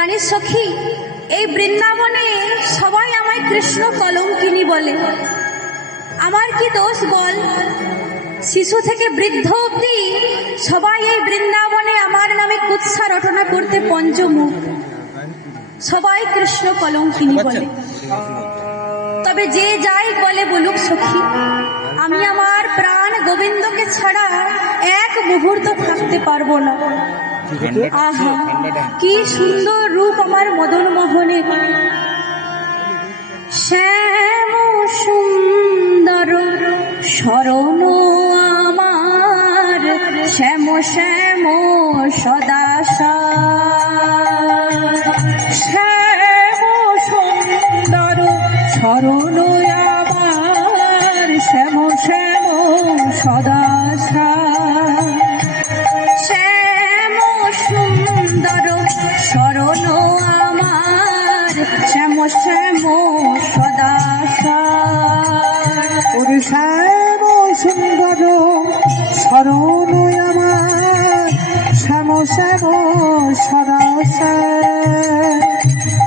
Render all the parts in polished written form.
জানিস সখী, এই বৃন্দাবনে সবাই আমায় কৃষ্ণ কলঙ্কিনী বলে। আমার কি দোষ বল? শিশু থেকে বৃদ্ধ অবধি সবাই এই বৃন্দাবনে আমার নামে কুৎসা রটনা করতে পঞ্চমুখ। সবাই কৃষ্ণ কলঙ্কিনী বলে। তবে যে যাই বলে বলুক সখী, আমি আমার প্রাণ গোবিন্দকে ছাড়া এক মুহূর্ত থাকতে পারবো না। আহা, কি সুন্দর রূপ আমার মদন মোহনের। শ্যাম সুন্দর শরণ আমার, শ্যাম শ্যাম সদা শ্যাম সুন্দর শরণ আমার, শ্যাম শ্যাম সদা শ্যাম সুন্দর শরণ আমার, শ্যাম শ্যাম সদা শ্যাম সুন্দর শরণ আমার, শ্যাম শ্যাম সদা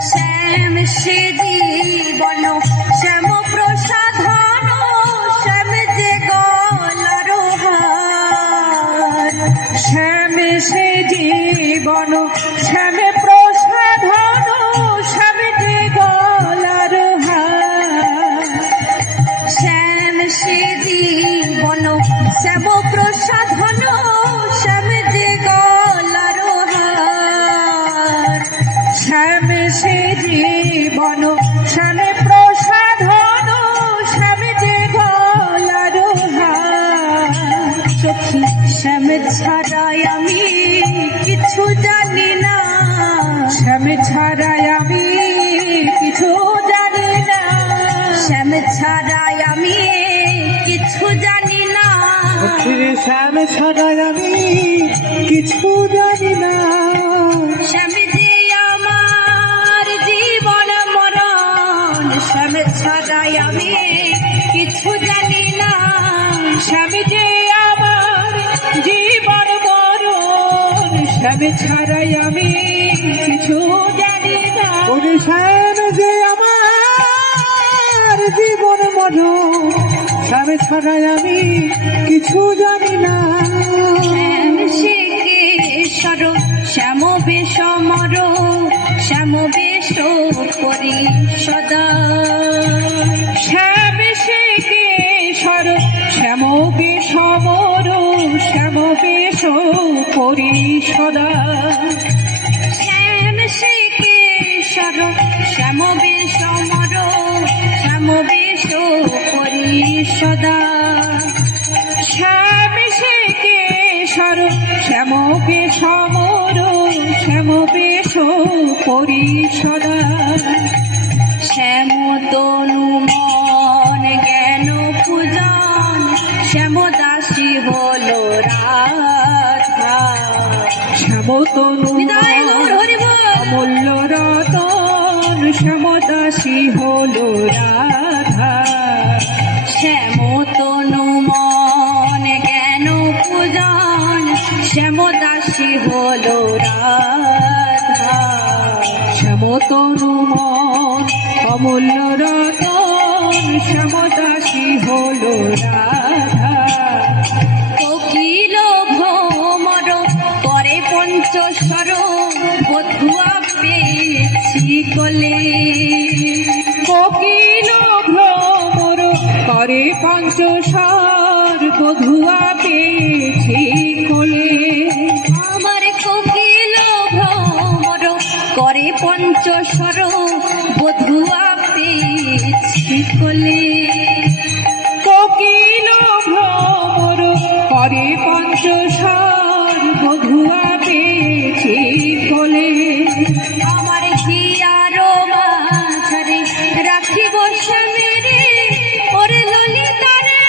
শ্যাম সে জীবন শ্যাম প্রসাধন, শ্যাম যে গলার হার। শ্যাম সে জীবন শ্যাম প্রসাধন, শ্যাম যে গলার হার। শ্যাম সে জীবন শ্যাম প্রসাধন, শ্যাম যে গলার হার। শ্যাম সে জীবন শ্যাম প্রসাধন, শ্যাম যে গলার হার। সখী, শ্যাম ছাড়াই আমি কিছু জানি না, শ্যাম ছাড়াই আমি কিছু জানি না, শ্যাম ছাড়াই আমি কিছু জানি না। শ্যাম ছাড়াই আমি কিছু জানি না। শ্যাম যে আমার জীবন মরণ, শ্যাম ছাড়াই আমি কিছু জানি না। শ্যাম যে আমার জীবন মরণ, শ্যাম ছাড়াই আমি কিছু জানি না। শ্যাম যে আমার জীবন মরণ, শ্যাম ছাড়াই আমি কিছু জানি না। শ্যাম সে কেশর শ্যাম বেশ মর, শ্যাম বেশ করি সদা। শ্যাম সে কেশর শ্যাম বেশ মর, শ্যাম বেশ করি সদা। শ্যাম সে কেশর শ্যাম বেশ মর, শ্যাম বেশ করি সদা। শ্যাম সে কেশর শ্যাম বেশ মর, শ্যাম বেশ করি সদা। শ্যাম তনু মন জ্ঞান পূজন, শ্যাম দাসী হলো রাধা। শ্যাম তনু অমূল্য রতন, শ্যাম দাসী হলো রাধা। শ্যাম তনু মন জ্ঞান পূজন, শ্যাম দাসী হলো রাধা। শ্যাম তনু মন অমূল্য রতন, শ্যাম দাসী হলো রাধা। কোকিল ভ্রমর করে পঞ্চস্বর, বধুয়া পেয়েছি কোলে। কোকিল ভ্রমর করে পঞ্চস্বর, বধুয়া পেয়েছি কোলে। আমার কোকিল ভ্রমর করে পঞ্চস্বর, বধুয়া পেয়েছি কোলে। কোকিল ভ্রমর করে পঞ্চস্বর, বধুয়া পেয়েছি কোলে। আমার হিয়ার মাঝারে রাখিব শ্যামেরে, ওরে ললিতারে।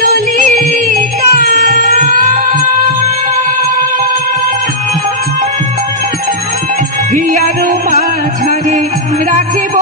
ললিতা হিয়ার মাঝারে রাখিব